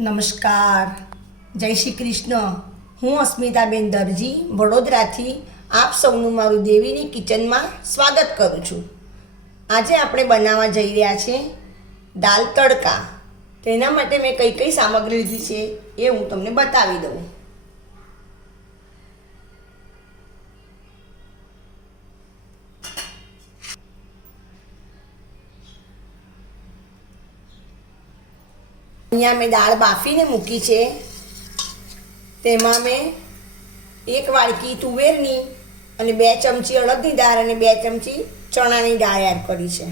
નમસ્કાર. જય શ્રી કૃષ્ણ. હું અસ્મિતાબેન દરજી, વડોદરાથી આપ સૌનું મારું દેવીની કિચનમાં સ્વાગત કરું છું. આજે આપણે બનાવવા જઈ રહ્યા છે દાલ તડકા. તેના માટે મેં કઈ કઈ સામગ્રી લીધી છે એ હું તમને બતાવી દઉં. અહીંયા મેં દાળ બાફીને મૂકી છે. તેમાં મેં એક વાડકી તુવેરની અને બે ચમચી અડદની દાળ અને બે ચમચી ચણાની દાળ એડ કરી છે.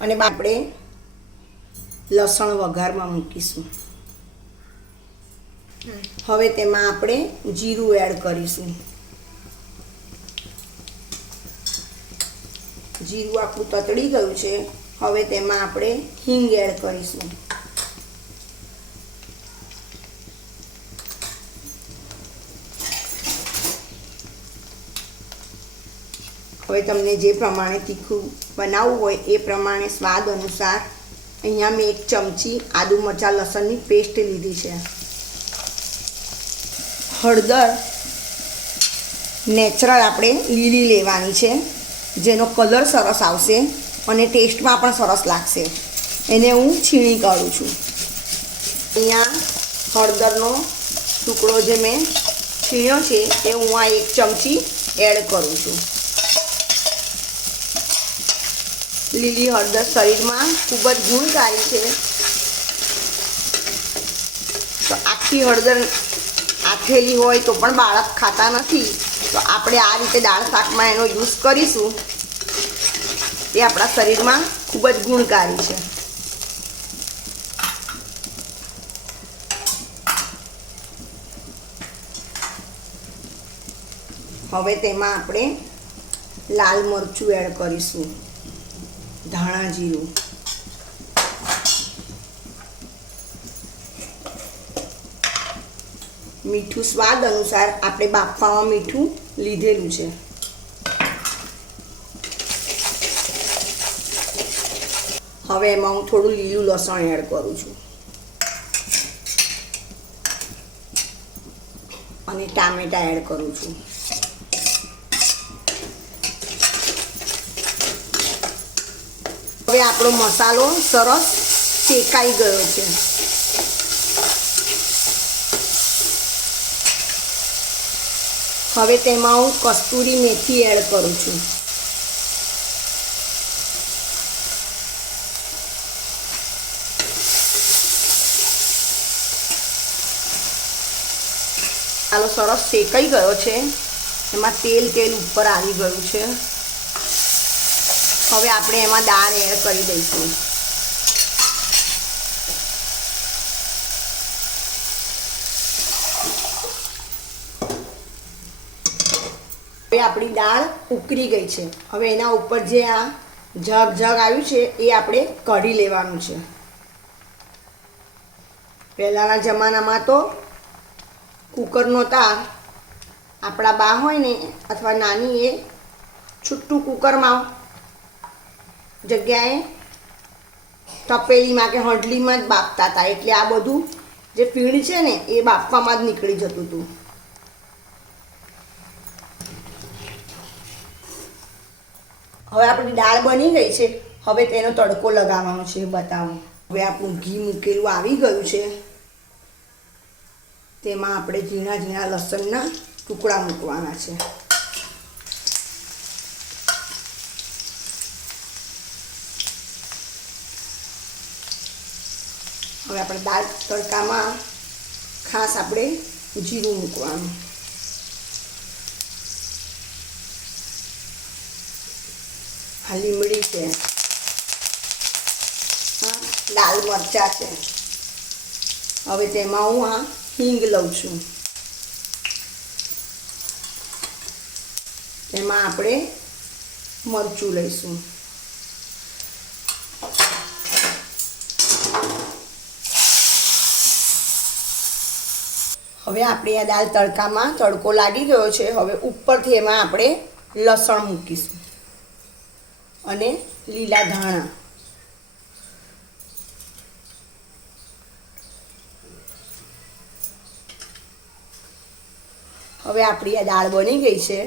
અને આપણે લસણ વઘારમાં મૂકીશું. હવે તેમાં આપણે જીરું એડ કરીશું. જીરું આપણું તતડી ગયું છે. હવે તેમાં આપણે હિંગ એડ કરીશું. હવે તમને જે પ્રમાણે તીખું બનાવવું હોય એ પ્રમાણે સ્વાદ અનુસાર અહીંયા મેં એક ચમચી આદુ મરચાં લસણની પેસ્ટ લીધી છે. હળદર નેચરલ આપણે લીલી લેવાની છે. જેનો કલર સરસ આવશે અને ટેસ્ટમાં પણ સરસ લાગશે. એને હું છીણી કાઢું છું. અહીંયા હળદરનો ટુકડો જે મેં છીણ્યો છે, એ હું આ એક ચમચી એડ કરું છું. લીલી હળદર શરીરમાં ખૂબ જ ગુણકારી છે. તો આખી હળદર આથેલી હોય તો પણ બાળક ખાતા નથી. તો આપણે આ રીતે દાળ શાકમાં એનો યુઝ કરીશું. એ આપણા શરીરમાં ખૂબ જ ગુણકારી છે. હવે તેમાં આપણે લાલ મરચું એડ કરીશું. ધાણા જીરું. મીઠું સ્વાદ અનુસાર આપણે બાફવામાં મીઠું લીધેલું છે. હવે એમાં હું થોડું લીલું લસણ એડ કરું છું. અને ટામેટા એડ કરું છું. હવે આપણો મસાલો સરસ શેકાઈ ગયો છે. હવે તેમાં હું કસ્તુરી મેથી એડ કરું છું. આલો સરસ શેકાઈ ગયો છે. એમાં તેલ તેલ ઉપર આવી ગયું છે. હવે આપણે એમાં દાળ એડ કરી દઈશું. હવે આપણી દાળ ઉકળી ગઈ છે. હવે એના ઉપર જે આ જગ જગ આવ્યું છે, એ આપણે કઢી લેવાનું છે. પહેલાંના જમાનામાં તો કુકરનો તાર આપણા બા હોય ને, અથવા નાની એ છૂટું કુકરમાં જગ્યાએ તપેલીમાં કે હંડલીમાં જ બાફતા હતા એટલે આ બધું જે પીણ છે ને, એ બાફવામાં જ નીકળી જતું હતું હવે આપણી દાળ બની ગઈ છે. હવે તેનો તડકો લગાવવાનો છે, બતાવો. હવે આપણું ઘી મૂકેલું આવી ગયું છે. તેમાં આપણે ઝીણા ઝીણા લસણના ટુકડા મૂકવાના છે. આપણે દાળ તડકામાં ખાસ આપણે જીરું મૂકવાનું. આ લીમડી છે. હા, લાલ મરચા છે. હવે તેમાં હું આ હિંગ લઉં છું. તેમાં આપણે મરચું લઈશું. હવે આપણે આ દાળ તડકામાં તડકો લાગી ગયો છે. હવે ઉપરથી એમાં આપણે લસણ મૂકીશું. અને લીલા ધાણા. હવે આપણી આ દાળ બની ગઈ છે.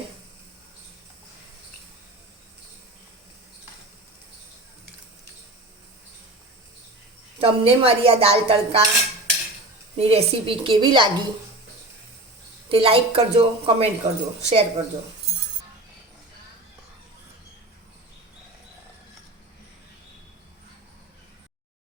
તમને મારી આ દાળ તડકાની રેસીપી કેવી લાગી? તે લાઈક કરજો કમેન્ટ કરજો શેર કરજો.